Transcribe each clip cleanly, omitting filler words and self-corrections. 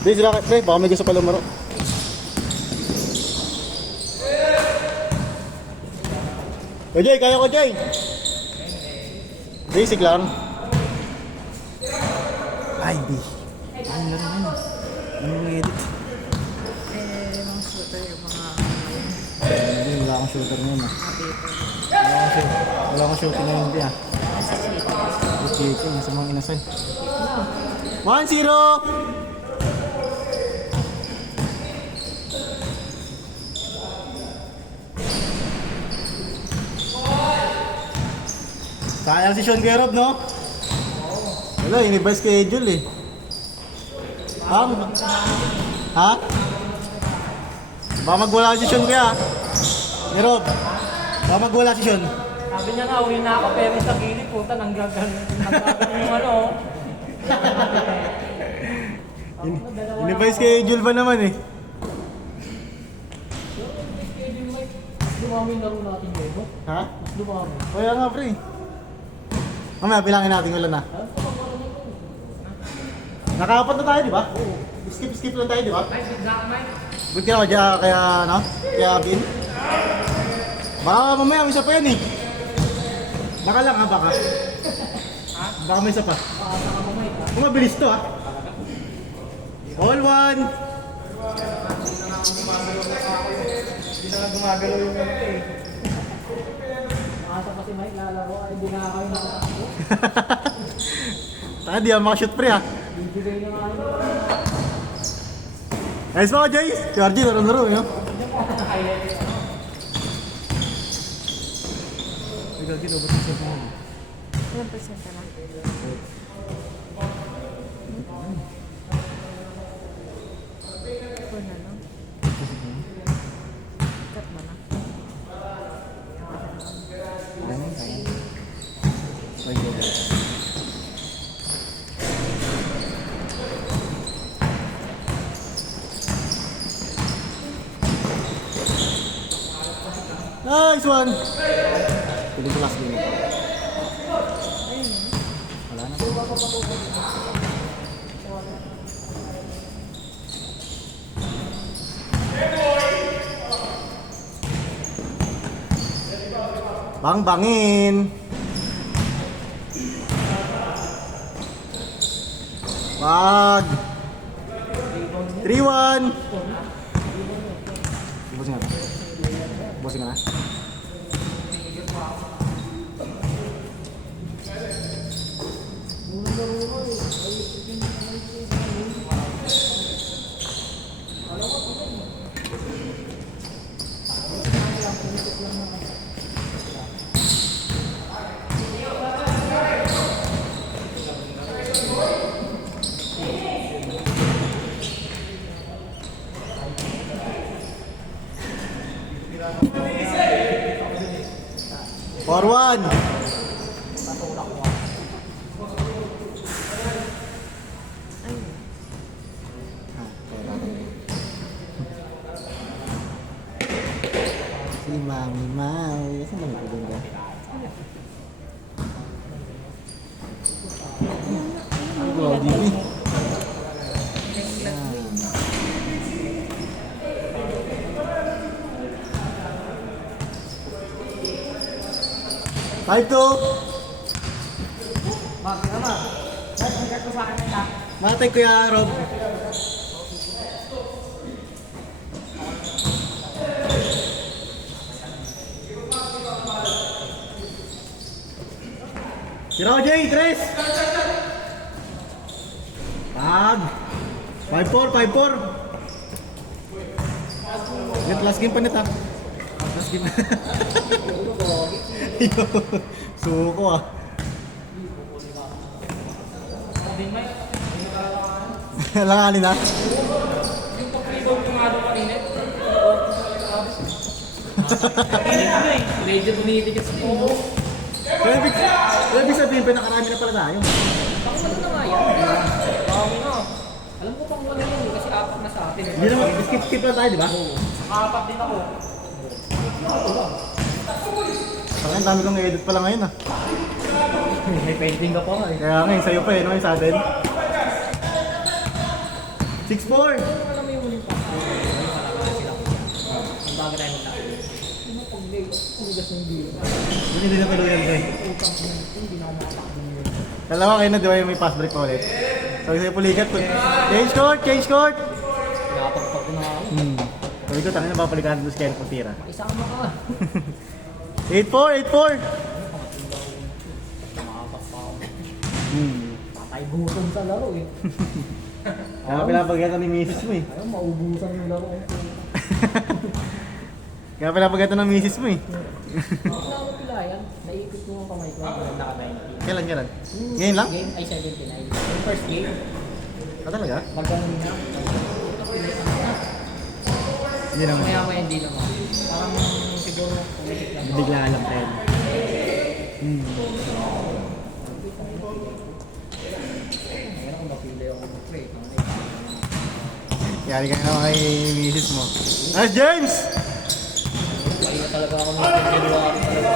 Di sila, pre, baka may gusto pa lumaro. O Jay, kaya ko Jay. Basic lang. Ay, di. Ay, laro na yun. Anong edit? Mga shooter, yung mga... Hindi, wala akong shooter ngayon ah. Wala akong shooter ngayon di ah. Okay, nasa mga inasal. 1-0! Sayang si Sean Gerob, no? Wala, iniba schedule eh. Ha? Baka magwala si Sean kaya. Gerob, baka magwala si Sean. Sabi niya nga, uwi na ako, pero sa gilid, puta, nanggagan yung ano. Iniba schedule pa naman eh. Dumami yung laro natin ngayon. Ha? Dumami. Kaya nga, pre. Mamaya, bilangin natin ulan na. Nakaapat na tayo, di ba? Skip lang tayo, di ba? Good ka naman dyan, kaya, ano? Kaya, Bin? Baka mamaya, may isa pa yan eh. Baka lang ha, baka. Baka may isa pa. Kung mabilis to ha. All one! Hindi na gumagalaw yung mga ito eh. Asa pa si Mike lalaro, ay hindi na kayo nakatakbo. Taka, di ako makashoot pre ha. Bibigay na nga yun. Nice mga Jay! Si RG, laro-laro yun. Ay, gagi, dapat yung set mo. Ilang percent na? Ito na, no? Cut mo na. Ayan, ayan. Ay, go. Nice one! Piling ko last game. Wala na. Bang-bangin! Wag! 3-1! Bossing ka na? Bossing ka na? For one! Si Mami Mau. Saan naman pulong ka? Ay, grabe eh. 5-2. Bakit naman? Nagsikat ko sa akin na. Matay Kuya Rob. Tira ko Jay, Tres! Tag! 5-4. Net, last game pa net ha. Last game. Suko ah. Sabi Mike, Langanin ha. yung pag-freedom yung ano kanina. Kanina ko eh. Medyo tumitigit sa tingo. Kaya ibig sabihin, pinakarami na pala tayo. Bakit ano na nga yan? Dami na. Alam ko pang wala yun kasi apat na sa atin. Hindi naman, skip lang tayo, di ba? Apat din ako. Ang dami kong edit pala ngayon ah. May painting ka pa nga eh. Kaya ngayon, sa'yo pa eh, no? Yung sa atin. 6-4. Alam mo yung muling pa. Wala sila. Ang bago tayo magtayo. Ano pag umigas ng dito? Hindi na tuluyan ko eh. Utang ko na ito, hindi na ako makapagdunod. Dalawa kayo na, di ba yung may pass break pa ulit? Sabi sa'yo pulikat po. Change court! Change court! Nakapagpag ko na ako. Sabi ko, tangin na papalikan doon sa Ken Putira. Isama ka. 8-4! 8-4! Makapas pa ako. Hmm. Patay gutom sa laro eh. Kaya pinapagatan ni misis mo eh. Ayaw, maubusan yung laro. Kaya pinapagatan ng misis mo eh. Hindi na ako pilayan. Naikot ko yung kamay ko. Naka-19. Kailan, kailan? Ngayon lang? Game ay 79. Yung first game, Ah, talaga? nagganong na. Hindi naman. Maya-maya hindi naman. Parang siguro pumitik lang. Bigla lang tayo. Hmm. Ngayon ako mapili ako mag-play. Yari ka naman kay misis mo. Nice, James! Kaya talaga ako nagpapagawa ako talaga.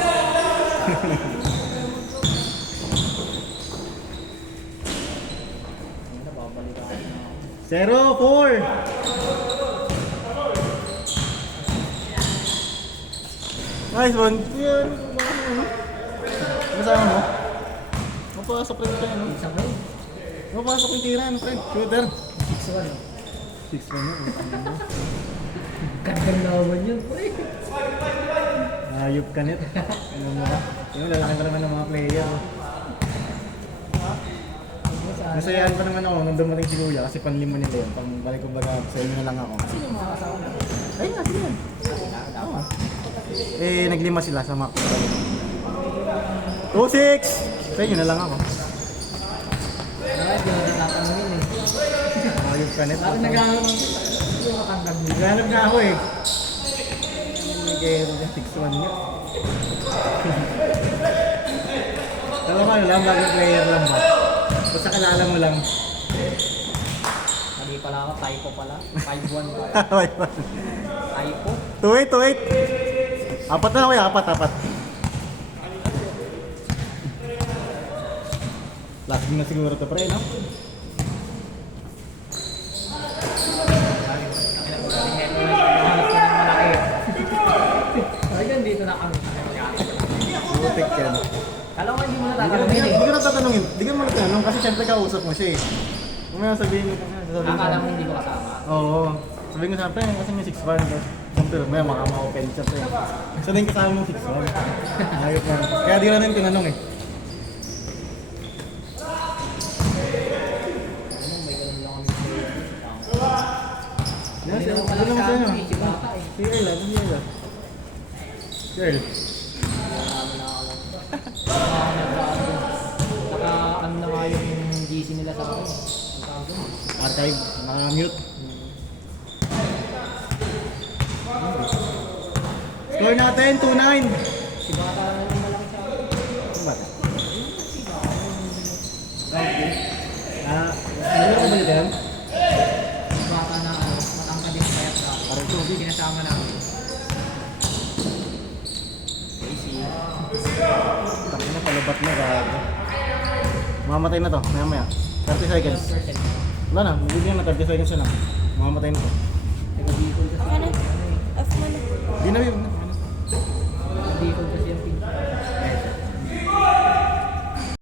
Ngayon nababalik ako na. 0-4! Nice one! Yan! Kasama mo? Mapasok rin tayo, no? Isang rin. Mapasok yung tira, no, friend? Shooter! 6-1. 6-1 yun. Gandang lawan yun, pre. Ayop ka nit. Ano mo ka? Yung lalaki pa naman ng mga player. Oh. Nasayaan pa naman ako nung dumating si Kuya kasi panlima nila yun. Pang balik ko baga sa inyo na lang ako. Sino yung mga kasama mo? Ayun nga, sige yan. Tama. Eh, naglima sila sa Mac. 2-6! Sa inyo na lang ako. Alright, yun ang tatanungin eh. Ayop ka nit. Bakit naghahanap ng yung matangkad mo? Naghanap na ako eh. Nag-aero niya, 6-1 niya. Alam mo ano lang, bagong player lang ba? Basta kalala mo lang. Mali pala ako, typo pala. 5-1 pa. Typo? 2-8. Apat na kuya, apat. Last game na siguro to pre, no? Hanap ko ng malaki. Talagang dito na kami. Putik yan. Kala ko hindi mo Hindi natatanungin eh. ko na tatanungin. Hindi ka mo natanong kasi syempre kausap mo siya eh. Kung may sabihin mo, sasabihin Akala mo ko. hindi ko kasama. Oo. Sabihin ko siyempre kasi may 6-1. Siyempre, may maka-open siya to eh. So din kasama mo 6-1. Ayot na. Kaya di ko na rin tinanong eh. Ano, may ganun lang kami sa Yan, Hindi naman ano pala naman sa sa'yo? amin eh, si Bata eh. Si Earl, ano si Earl? Earl. Naka ano na nga yung GC nila sa akin. Ang tawag doon. Archive, naka-mute. Score natin, 2-9. Si Bata lang yung malaki sa akin. Ano ba? Okay. Ano ka ba yan? Si Bata na ano, matangka din sa kaya parang tubig sinasama namin. Casey. Takot na, palabat na, gago. Mamamatay na to, maya-maya. 30 seconds. 100%. Wala na, bibigyan na 30 seconds na lang. Mamamatay na to. Taga-Bicol kasi. Ano? F mo na. Di na yun. Bicol kasi yung